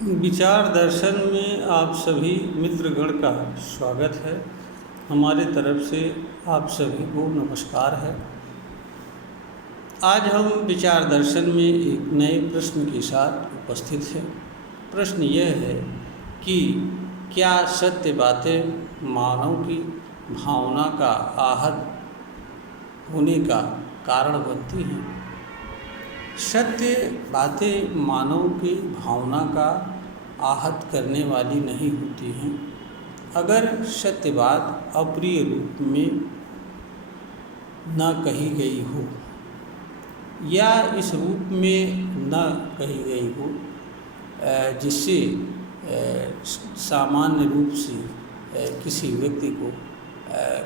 विचार दर्शन में आप सभी मित्रगण का स्वागत है। हमारे तरफ से आप सभी को नमस्कार है। आज हम विचार दर्शन में एक नए प्रश्न के साथ उपस्थित हैं। प्रश्न यह है कि क्या सत्य बातें मानव की भावना का आहत होने का कारण बनती हैं? सत्य बातें मानव की भावना का आहत करने वाली नहीं होती हैं। अगर सत्य बात अप्रिय रूप में न कही गई हो या इस रूप में न कही गई हो जिससे सामान्य रूप से किसी व्यक्ति को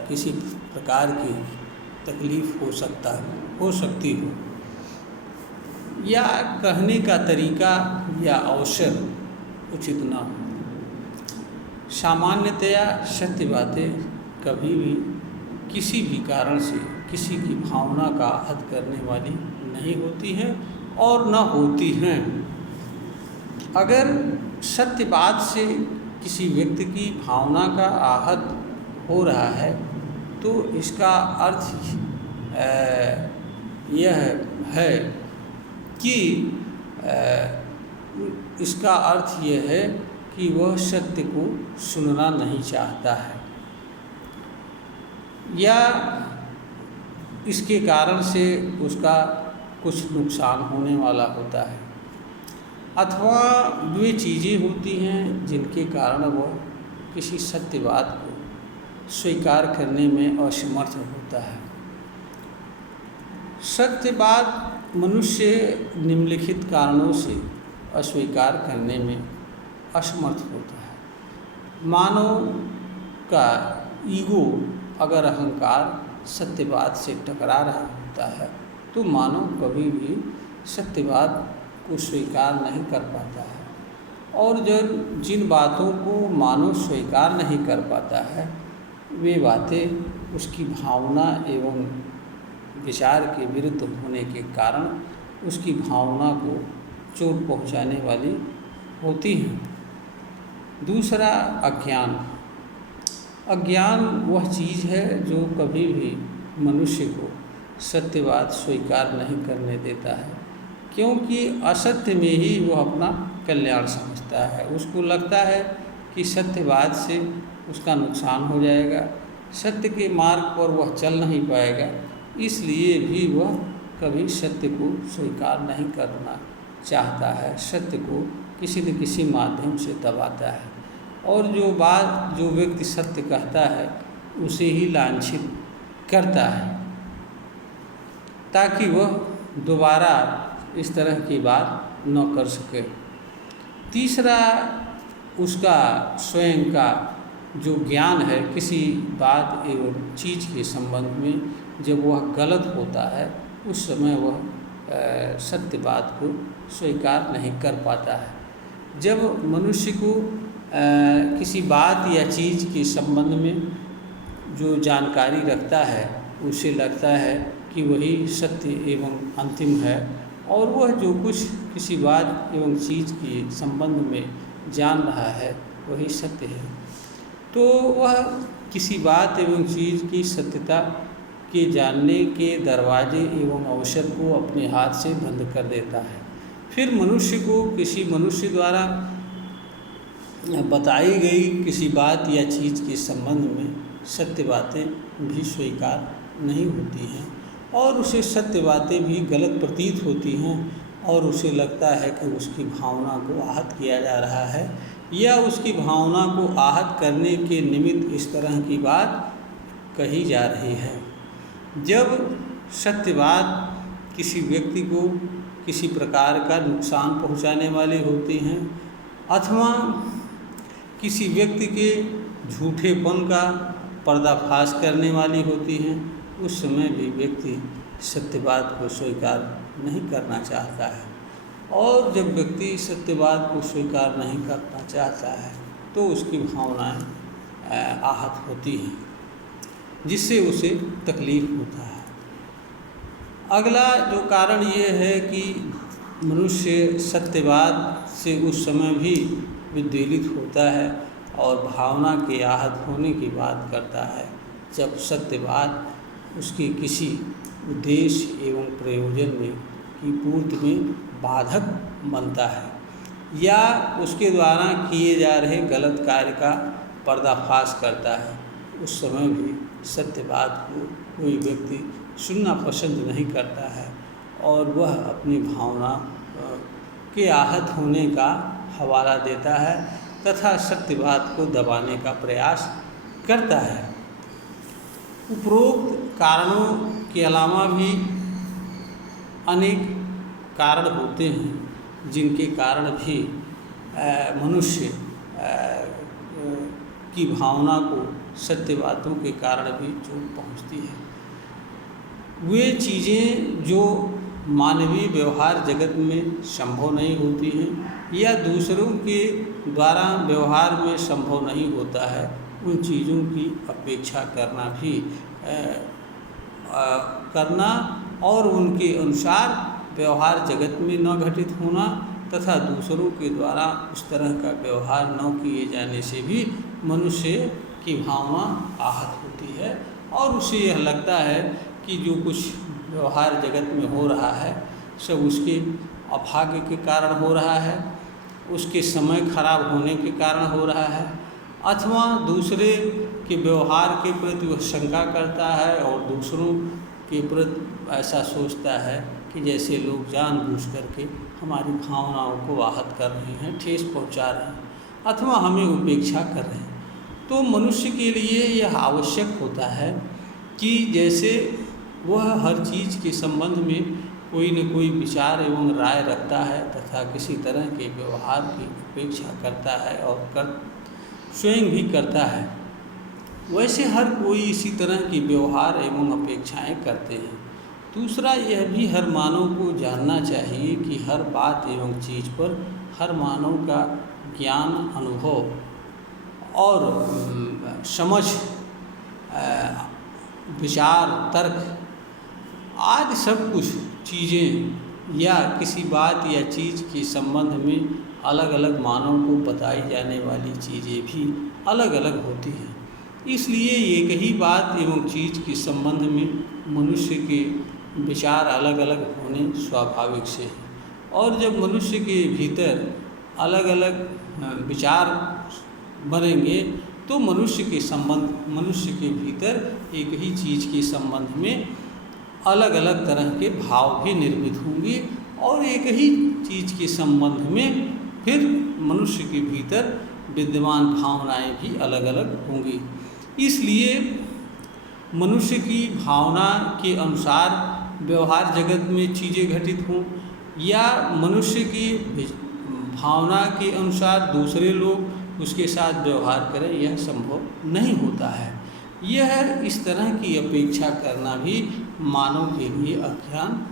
किसी प्रकार की तकलीफ़ हो सकती हो, या कहने का तरीका या अवसर उचित न हो। सामान्यतया सत्य बातें कभी भी किसी भी कारण से किसी की भावना का आहत करने वाली नहीं होती हैं और न होती हैं। अगर सत्य बात से किसी व्यक्ति की भावना का आहत हो रहा है तो इसका अर्थ यह है कि इसका अर्थ यह है कि वह सत्य को सुनना नहीं चाहता है, या इसके कारण से उसका कुछ नुकसान होने वाला होता है, अथवा वे चीज़ें होती हैं जिनके कारण वह किसी सत्य बात को स्वीकार करने में असमर्थ होता है। सत्य बात मनुष्य निम्नलिखित कारणों से अस्वीकार करने में असमर्थ होता है। मानव का ईगो अगर अहंकार सत्यवाद से टकरा रहा होता है तो मानव कभी भी सत्यवाद को स्वीकार नहीं कर पाता है, और जिन बातों को मानव स्वीकार नहीं कर पाता है वे बातें उसकी भावना एवं विचार के विरुद्ध होने के कारण उसकी भावना को चोट पहुंचाने वाली होती हैं। दूसरा, अज्ञान। अज्ञान वह चीज़ है जो कभी भी मनुष्य को सत्यवाद स्वीकार नहीं करने देता है, क्योंकि असत्य में ही वह अपना कल्याण समझता है। उसको लगता है कि सत्यवाद से उसका नुकसान हो जाएगा, सत्य के मार्ग पर वह चल नहीं पाएगा, इसलिए भी वह कभी सत्य को स्वीकार नहीं करना चाहता है, सत्य को किसी न किसी माध्यम से दबाता है, और जो व्यक्ति सत्य कहता है उसे ही लांछित करता है ताकि वह दोबारा इस तरह की बात न कर सके। तीसरा, उसका स्वयं का जो ज्ञान है किसी बात एवं चीज़ के संबंध में, जब वह गलत होता है उस समय वह सत्य बात को स्वीकार नहीं कर पाता है। जब मनुष्य को किसी बात या चीज़ के संबंध में जो जानकारी रखता है उसे लगता है कि वही सत्य एवं अंतिम है, और वह जो कुछ किसी बात एवं चीज़ के संबंध में जान रहा है वही सत्य है, तो वह किसी बात एवं चीज़ की सत्यता के जानने के दरवाजे एवं अवसर को अपने हाथ से बंद कर देता है। फिर मनुष्य को किसी मनुष्य द्वारा बताई गई किसी बात या चीज़ के संबंध में सत्य बातें भी स्वीकार नहीं होती हैं, और उसे सत्य बातें भी गलत प्रतीत होती हैं, और उसे लगता है कि उसकी भावना को आहत किया जा रहा है, या उसकी भावना को आहत करने के निमित्त इस तरह की बात कही जा रही है। जब सत्यवाद किसी व्यक्ति को किसी प्रकार का नुकसान पहुंचाने वाली होती हैं, अथवा किसी व्यक्ति के झूठेपन का पर्दाफाश करने वाली होती हैं, उस समय भी व्यक्ति सत्यवाद को स्वीकार नहीं करना चाहता है। और जब व्यक्ति सत्यवाद को स्वीकार नहीं करना चाहता है तो उसकी भावनाएं आहत होती हैं, जिससे उसे तकलीफ होता है। अगला जो कारण ये है कि मनुष्य सत्यवाद से उस समय भी विद्वेलित होता है और भावना के आहत होने की बात करता है, जब सत्यवाद उसके किसी उद्देश्य एवं प्रयोजन में की पूर्ति में बाधक बनता है या उसके द्वारा किए जा रहे गलत कार्य का पर्दाफाश करता है, उस समय भी सत्यवाद को कोई व्यक्ति सुनना पसंद नहीं करता है और वह अपनी भावना के आहत होने का हवाला देता है तथा सत्यवाद को दबाने का प्रयास करता है। उपरोक्त कारणों के अलावा भी अनेक कारण होते हैं जिनके कारण भी मनुष्य की भावना को सत्यवादों के कारण भी चोट पहुंचती है। वे चीज़ें जो मानवीय व्यवहार जगत में संभव नहीं होती हैं या दूसरों के द्वारा व्यवहार में संभव नहीं होता है, उन चीज़ों की अपेक्षा करना भी करना और उनके अनुसार व्यवहार जगत में न घटित होना तथा दूसरों के द्वारा उस तरह का व्यवहार न किए जाने से भी मनुष्य की भावना आहत होती है और उसे यह लगता है कि जो कुछ व्यवहार जगत में हो रहा है सब उसके अभाग्य के कारण हो रहा है, उसके समय खराब होने के कारण हो रहा है अथवा दूसरे के व्यवहार के प्रति वह शंका करता है और दूसरों के प्रति ऐसा सोचता है कि जैसे लोग जानबूझ करके हमारी भावनाओं को आहत कर रहे हैं, ठेस पहुंचा रहे हैं अथवा हमें उपेक्षा कर रहे हैं। तो मनुष्य के लिए यह आवश्यक होता है कि जैसे वह हर चीज़ के संबंध में कोई न कोई विचार एवं राय रखता है तथा किसी तरह के व्यवहार की अपेक्षा करता है और स्वयं भी करता है, वैसे हर कोई इसी तरह की व्यवहार एवं अपेक्षाएं करते हैं। दूसरा, यह भी हर मानव को जानना चाहिए कि हर बात एवं चीज़ पर हर मानव का ज्ञान, अनुभव और समझ, विचार, तर्क आदि सब कुछ चीज़ें या किसी बात या चीज़ के संबंध में अलग अलग मानव को बताई जाने वाली चीज़ें भी अलग अलग होती हैं। इसलिए एक ही बात एवं चीज़ के संबंध में मनुष्य के विचार अलग अलग होने स्वाभाविक से है और जब मनुष्य के भीतर अलग अलग विचार बनेंगे तो मनुष्य के भीतर एक ही चीज़ के संबंध में अलग अलग तरह के भाव भी निर्मित होंगे और एक ही चीज़ के संबंध में फिर मनुष्य के भीतर विद्यमान भावनाएं भी अलग अलग होंगी। इसलिए मनुष्य की भावना के अनुसार व्यवहार जगत में चीज़ें घटित हों या मनुष्य की भावना के अनुसार दूसरे लोग उसके साथ व्यवहार करें, यह संभव नहीं होता है। यह इस तरह की अपेक्षा करना भी मानव के लिए अज्ञान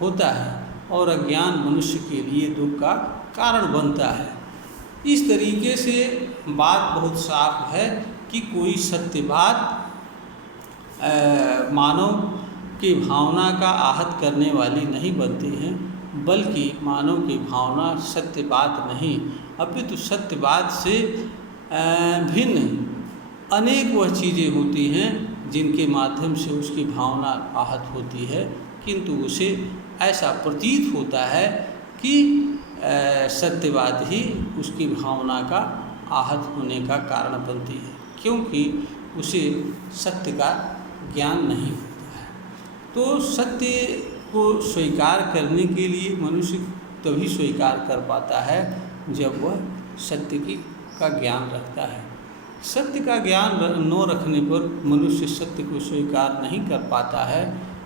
होता है और अज्ञान मनुष्य के लिए दुख का कारण बनता है। इस तरीके से बात बहुत साफ है कि कोई सत्य बात मानव की भावना का आहत करने वाली नहीं बनती हैं, बल्कि मानव की भावना सत्य बात नहीं अपितु सत्य बात से भिन्न अनेक वह चीज़ें होती हैं जिनके माध्यम से उसकी भावना आहत होती है, किंतु उसे ऐसा प्रतीत होता है कि सत्यवाद ही उसकी भावना का आहत होने का कारण बनती है, क्योंकि उसे सत्य का ज्ञान नहीं होता है। तो सत्य को स्वीकार करने के लिए मनुष्य तभी स्वीकार कर पाता है जब वह सत्य का ज्ञान रखता है। सत्य का ज्ञान न रखने पर मनुष्य सत्य को स्वीकार नहीं कर पाता है,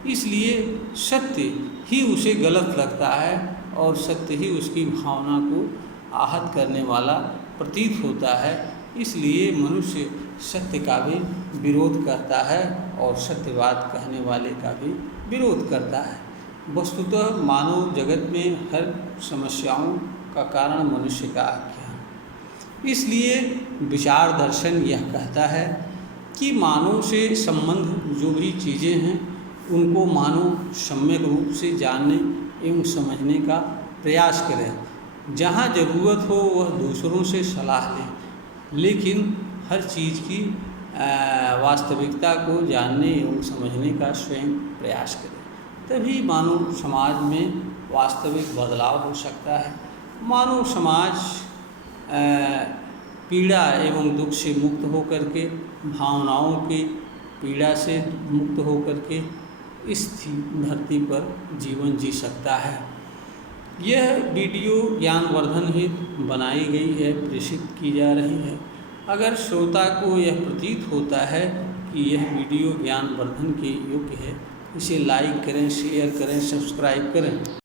इसलिए सत्य ही उसे गलत लगता है और सत्य ही उसकी भावना को आहत करने वाला प्रतीत होता है। इसलिए मनुष्य सत्य का भी विरोध करता है और सत्यवाद कहने वाले का भी विरोध करता है। वस्तुतः मानव जगत में हर समस्याओं का कारण मनुष्य का अज्ञान। इसलिए विचार दर्शन यह कहता है कि मानव से संबंध जो भी चीज़ें हैं उनको मानव सम्यक रूप से जानने एवं समझने का प्रयास करें जहाँ ज़रूरत हो वह दूसरों से सलाह लें, लेकिन हर चीज़ की वास्तविकता को जानने एवं समझने का स्वयं प्रयास करें। तभी मानव समाज में वास्तविक बदलाव हो सकता है। मानव समाज पीड़ा एवं दुख से मुक्त होकर के, भावनाओं की पीड़ा से मुक्त होकर के इस धरती पर जीवन जी सकता है। यह वीडियो ज्ञानवर्धन हेतु बनाई गई है, प्रेषित की जा रही है। अगर श्रोता को यह प्रतीत होता है कि यह वीडियो ज्ञानवर्धन के योग्य है, इसे लाइक करें, शेयर करें, सब्सक्राइब करें।